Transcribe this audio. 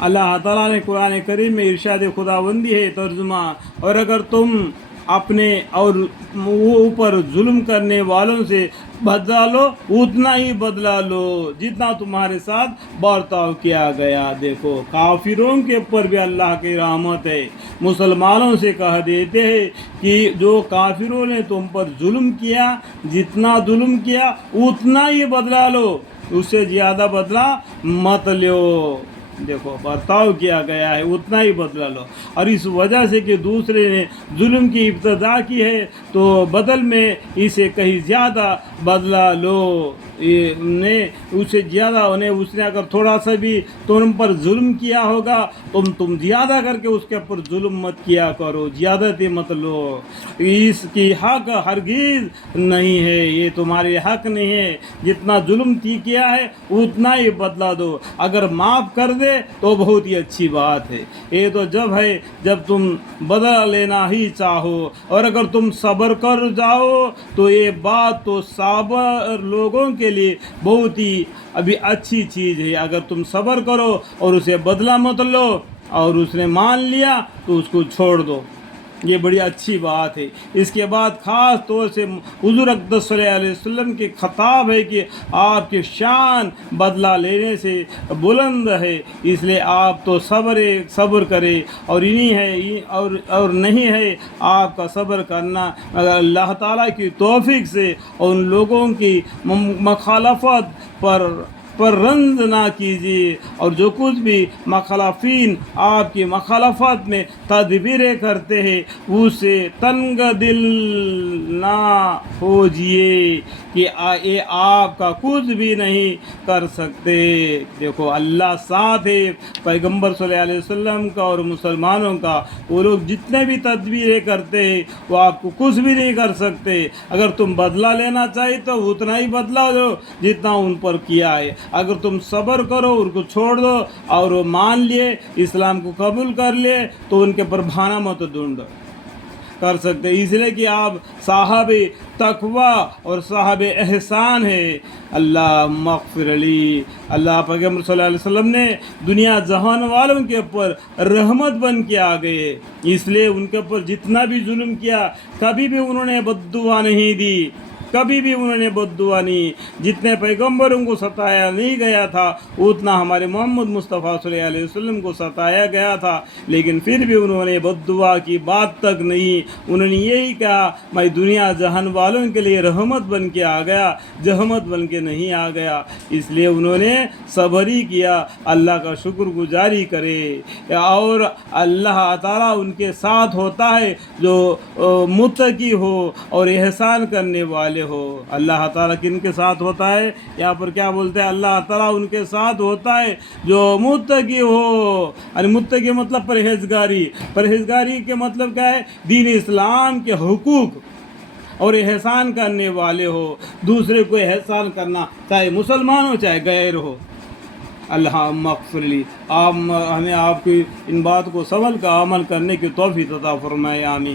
اللہ تعالیٰ نے قرآن کریم میں ارشاد خداوندی ہے ترجمہ، اور اگر تم اپنے اور وہ اوپر ظلم کرنے والوں سے بدلا لو اتنا ہی بدلا لو جتنا تمہارے ساتھ برتاؤ کیا گیا۔ دیکھو کافروں کے اوپر بھی اللہ کی رحمت ہے، مسلمانوں سے کہہ دیتے ہیں کہ جو کافروں نے تم پر ظلم کیا، جتنا ظلم کیا اتنا ہی بدلا لو، اس سے زیادہ بدلہ مت لو۔ دیکھو برتاؤ کیا گیا ہے اتنا ہی بدلہ لو، اور اس وجہ سے کہ دوسرے نے ظلم کی ابتدا کی ہے تو بدل میں اسے کہیں زیادہ بدلہ لو۔ اسے زیادہ اس نے اگر تھوڑا سا بھی تم پر ظلم کیا ہوگا تم زیادہ کر کے اس کے اوپر ظلم مت کیا کرو، زیادتی مت لو۔ اس کی حق ہرگز نہیں ہے، یہ تمہارے حق نہیں ہے، جتنا ظلم کیا ہے اتنا ہی بدلہ دو۔ اگر معاف کر دے تو بہت ہی اچھی بات ہے، یہ تو جب تم بدلہ لینا ہی چاہو، اور اگر تم صبر کر جاؤ تو یہ بات تو صابر لوگوں کے لیے بہت ہی ابھی اچھی چیز ہے۔ اگر تم صبر کرو اور اسے بدلہ مت لو اور اس نے مان لیا تو اس کو چھوڑ دو، یہ بڑی اچھی بات ہے۔ اس کے بعد خاص طور سے حضور اقدس صلی اللہ علیہ وسلم کی خطاب ہے کہ آپ کی شان بدلہ لینے سے بلند ہے، اس لیے آپ تو صبر کرے، اور اور نہیں ہے آپ کا صبر کرنا مگر اللہ تعالیٰ کی توفیق سے، اور ان لوگوں کی مخالفت پر رنج نہ کیجیے، اور جو کچھ بھی مخالفین آپ کی مخالفت میں تدبیریں کرتے ہیں اسے تنگ دل نہ ہوجیے کہ یہ آپ کا کچھ بھی نہیں کر سکتے۔ دیکھو اللہ ساتھ ہے پیغمبر صلی اللہ علیہ وسلم کا اور مسلمانوں کا، وہ لوگ جتنے بھی تدبیریں کرتے ہیں وہ آپ کو کچھ بھی نہیں کر سکتے۔ اگر تم بدلہ لینا چاہیے تو اتنا ہی بدلہ دو جتنا ان پر کیا ہے، اگر تم صبر کرو ان کو چھوڑ دو اور وہ مان لیے اسلام کو قبول کر لیے تو ان کے پر بھانا مت ڈھونڈ کر سکتے، اس لیے کہ آپ صاحب تقوی اور صاحب احسان ہے۔ اللہ مغفر علی، اللہ پیغمبر صلی اللہ علیہ وسلم نے دنیا جہان والوں کے اوپر رحمت بن کے آ گئے، اس لیے ان کے اوپر جتنا بھی ظلم کیا کبھی بھی انہوں نے بد دعا نہیں دی، کبھی بھی انہوں نے بد دعا نہیں۔ جتنے پیغمبروں کو ستایا نہیں گیا تھا اتنا ہمارے محمد مصطفیٰ صلی اللہ علیہ وسلم کو ستایا گیا تھا، لیکن پھر بھی انہوں نے بد دعا کی بات تک نہیں، انہوں نے یہی کہا میں دنیا جہان والوں کے لیے رحمت بن کے آ گیا، جہمت بن کے نہیں آ گیا۔ اس لیے انہوں نے صبر ہی کیا، اللہ کا شکر گزاری کرے، اور اللہ تعالیٰ ان کے ساتھ ہوتا ہے جو متقی ہو اور احسان کرنے والے ہو۔ اللہ تعالیٰ کن کے ساتھ ہوتا ہے؟ یہاں پر کیا بولتے ہیں؟ اللہ تعالیٰ ان کے ساتھ ہوتا ہے جو متقی ہو، یعنی متقی مطلب پرہیزگاری کے مطلب کیا ہے؟ دین اسلام کے حقوق اور احسان کرنے والے ہو، دوسرے کو احسان کرنا، چاہے مسلمان ہو چاہے غیر ہو۔ اللہ مغفر لی، ہمیں آپ کی ان بات کو سمجھ کا عمل کرنے کی توفیق عطا فرمائے، آمین۔